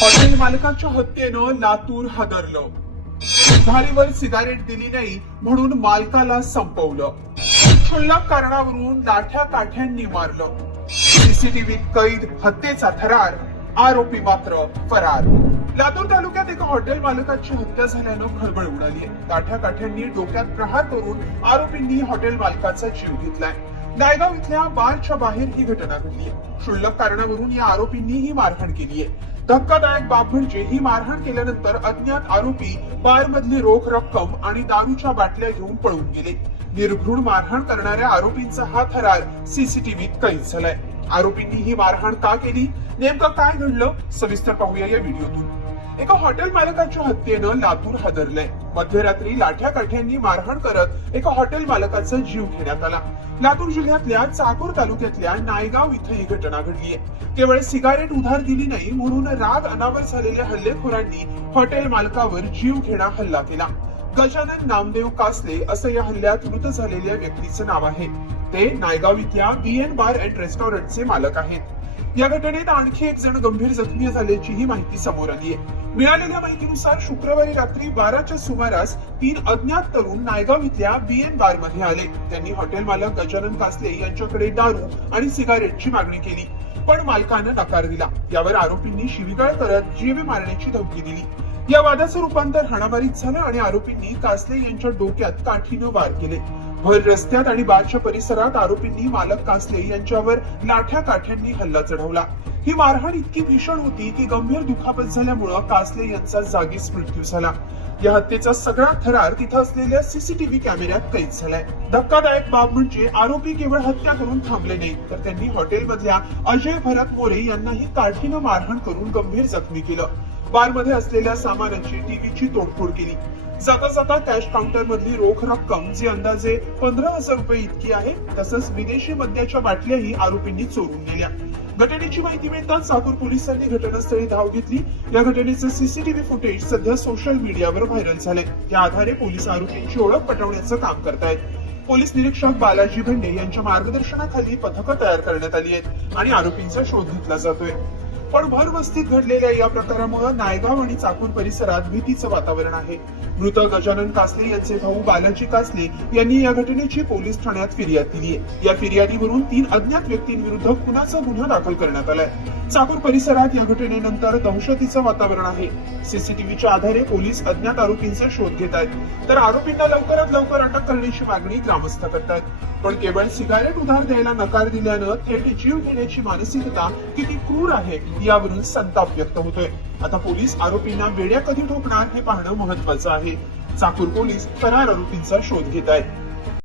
Hotel मालकाच्या हत्येनं लातूर हादरलं. उधारीवर cigarette दिली नाही म्हणून मालकाला संपवलं. क्षुल्लक कारणावरून लाठ्या काठ्यांनी मारलं. सीसीटीव्हीत कैद, हत्येचा थरार, आरोपी मात्र फरार. लातूर तालुक्यात एका हॉटेल मालकाची हत्या झाल्यानं खळबळ उडाली आहे. लाठ्या काठ्यांनी डोक्यात प्रहार करून आरोपींनी हॉटेल मालकाचा जीव घेतलाय. नायगाव इथल्या बारच्या बाहेर ही घटना घडली आहे. क्षुल्लक कारणावरून या आरोपींनी ही मारहाण केली आहे. धक्कादायक बाब म्हणजे ही मारहाण केल्यानंतर अज्ञात आरोपी बार मधली रोख रक्कम आणि दारूच्या बाटल्या घेऊन पळून गेले. निर्घृण मारहाण करणाऱ्या आरोपींचा हा थरार सीसीटीव्हीत कैद झालाय. आरोपींनी ही मारहाण का केली, नेमकं काय घडलं, सविस्तर पाहूया या व्हिडिओतून. एका हॉटेल मालकाच्या हत्येनं लातूर हादरलंय. मध्यरात्री लाठ्या काठ्यांनी मारहाण करत एका हॉटेल मालकाचा जीव घेण्यात आला. लातूर जिल्ह्यातल्या चाकूर तालुक्यातल्या नायगाव इथं ही घटना घडली आहे. केवळ सिगारेट उधार दिली नाही म्हणून राग अनावर झालेल्या हल्लेखोरांनी हॉटेल मालकावर जीव घेणा हल्ला केला. गजानन नामदेव कासले असं या हल्ल्यात मृत झालेल्या व्यक्तीचं नाव आहे. ते नायगाव इथल्या BN बार अँड रेस्टॉरंटचे मालक आहेत. या घटनेत आणखी एक जण गंभीर जखमी झाल्याची ही माहिती समोर आली आहे. मिळालेल्या माहितीनुसार शुक्रवारी रात्री 12च्या सुमारास 3 अज्ञात तरुण नायगाव इथल्या BN बार मध्ये आले. त्यांनी हॉटेल मालक गजानन कासले यांच्याकडे दारू आणि सिगारेटची मागणी केली, पण मालकानं नकार दिला. यावर आरोपींनी शिवीगाळ करत जीवे मारण्याची धमकी दिली. या वादाचं रूपांतर हाणामारीत झालं आणि आरोपींनी कासले यांच्या डोक्यात काठीनं वार केले. भर रस्त्यात आणि बारच्या परिसरात आरोपींनी मालक कासले यांच्यावर लाठ्या काठ्यांनी हल्ला चढवला. ही मारहाण इतकी भीषण होती की गंभीर दुखापत झाल्यामुळे कासले यांचा जागीच मृत्यू झाला. या हत्येचा सगळा थरार तिथं असलेल्या सीसीटीव्ही कॅमेऱ्यात कैद झालाय. धक्कादायक बाब म्हणजे आरोपी केवळ हत्या करून थांबले नाही, तर त्यांनी हॉटेलमधल्या अजय भरत मोरे यांनाही काठीनं मारहाण करून गंभीर जखमी केलं. बारमध्ये असलेल्या सामानाची, टीव्हीची तोडफोड केली. जाता जाता कॅश काउंटर मधली रोख रक्कम जी अंदाजे 15,000 रुपये इतकी आहे, तसंच विदेशी मद्याच्या बाटल्याही आरोपींनी चोरून नेल्या. घटनेची माहिती मिळताच चाकूर पोलिसांनी घटनास्थळी धाव घेतली. या घटनेचं सीसीटीव्ही फुटेज सध्या सोशल मीडियावर व्हायरल झालंय. या आधारे पोलीस आरोपींची ओळख पटवण्याचं काम करतायत. पोलीस निरीक्षक बालाजी भेंडे यांच्या मार्गदर्शनाखाली पथकं तयार करण्यात आली आहेत आणि आरोपींचा शोध घेतला जातोय. पण भर वस्तीत घडलेल्या या प्रकारामुळे नायगाव आणि चाकूर परिसरात भीतीचं वातावरण आहे. मृत गजानन कासले यांचे भाऊ बालाजी कासले यांनी या घटनेची पोलीस ठाण्यात फिर्याद दिली आहे. या फिर्यादीवरून 3 अज्ञात व्यक्तींविरुद्ध खुनाचा गुन्हा दाखल करण्यात आलाय. चाकूर परिसरात या घटनेनंतर दहशतीचं वातावरण आहे. सीसीटीव्हीच्या आधारे पोलीस अज्ञात आरोपींचा शोध घेत आहेत, तर आरोपींना लवकरात लवकर अटक करण्याची मागणी ग्रामस्थ करतायत. पण केवळ सिगारेट उधार द्यायला नकार दिल्यानं थेट जीव घेण्याची मानसिकता किती क्रूर आहे यावरून संताप व्यक्त होतोय. आता पोलीस आरोपींना बेड्या कधी ठोकणार हे पाहणं महत्वाचं आहे. चाकूर पोलीस फरार आरोपींचा शोध घेत आहेत.